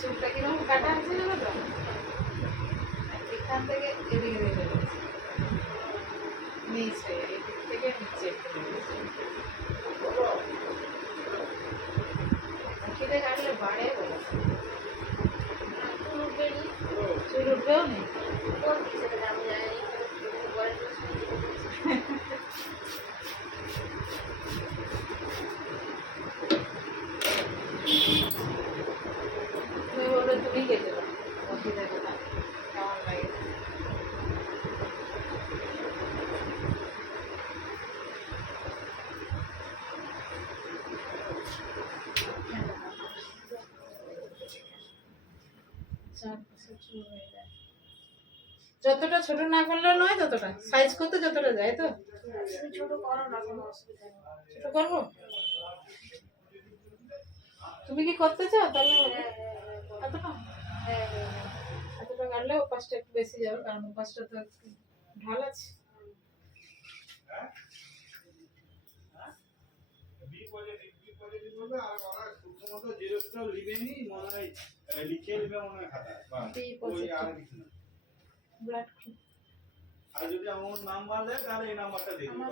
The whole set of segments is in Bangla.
চুলটা কিরকম কাটা আছে জানো তো, এখান থেকে এদিকে দিয়ে ফেলেছে নিচে, এদিক থেকে নিচে মুখিতে কাটলে বাড়ে বলেছে। চুল উঠবেও নেই। তুমি বলবে তুমি কেটে দাও, মুখিতে কেটে কেমন লাগে। যতটা ছোট না করলে নয়, ততটা সাইজ করতে যতটা যায় তো ছোট করো না, কোনো অসুবিধা নেই। ছোট করবো, তুমি কি করতে চাও তাহলে? এতটা এতটা কাটলে ও পাশটা একটু বেশি যাবে, কারণ ও পাশটা তো একটু ঢাল আছে। আর যদি আমার নাম্বার দেয় তাহলে এই নাম্বারটা দিয়ে দিবা।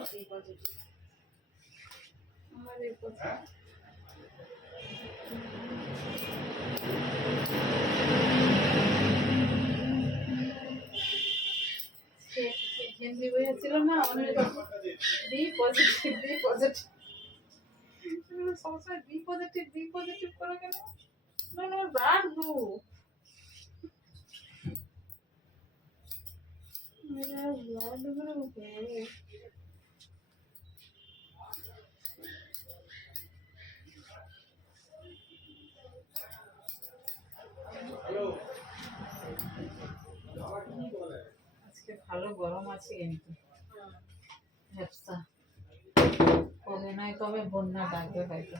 আমার এই পজিটিভ। হিন্দি বই ছিল না আমাদের, বি পজিটিভ বি পজিটিভ, সবসময় বি পজিটিভ করে কেন? না না রাখবো, মেরা ব্লাড গ্রুপ है। আজকে ভালো গরম আছে কিন্তু ব্যবসা কবে নয় কবে বন্যা ডাকবে হয়তো।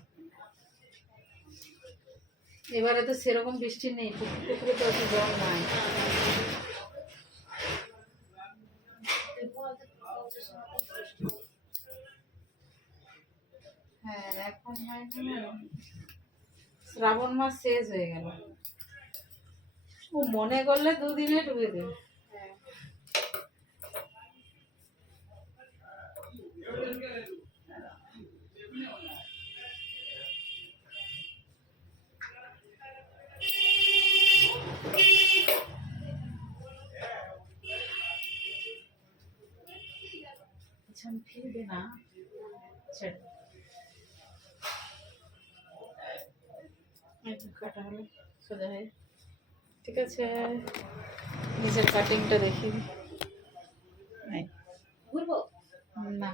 এবারে তো সেরকম বৃষ্টি নেই, পুকুরে তো অত জল নাই। হ্যাঁ এখন শ্রাবণ মাস শেষ হয়ে গেল, ও মনে করলে দুদিনে ডুবে দেবে। ফিরবে না, কাটা হলো সোজা হয়ে। ঠিক আছে, নিজের কাটিংটা দেখি। ঘুরবো না।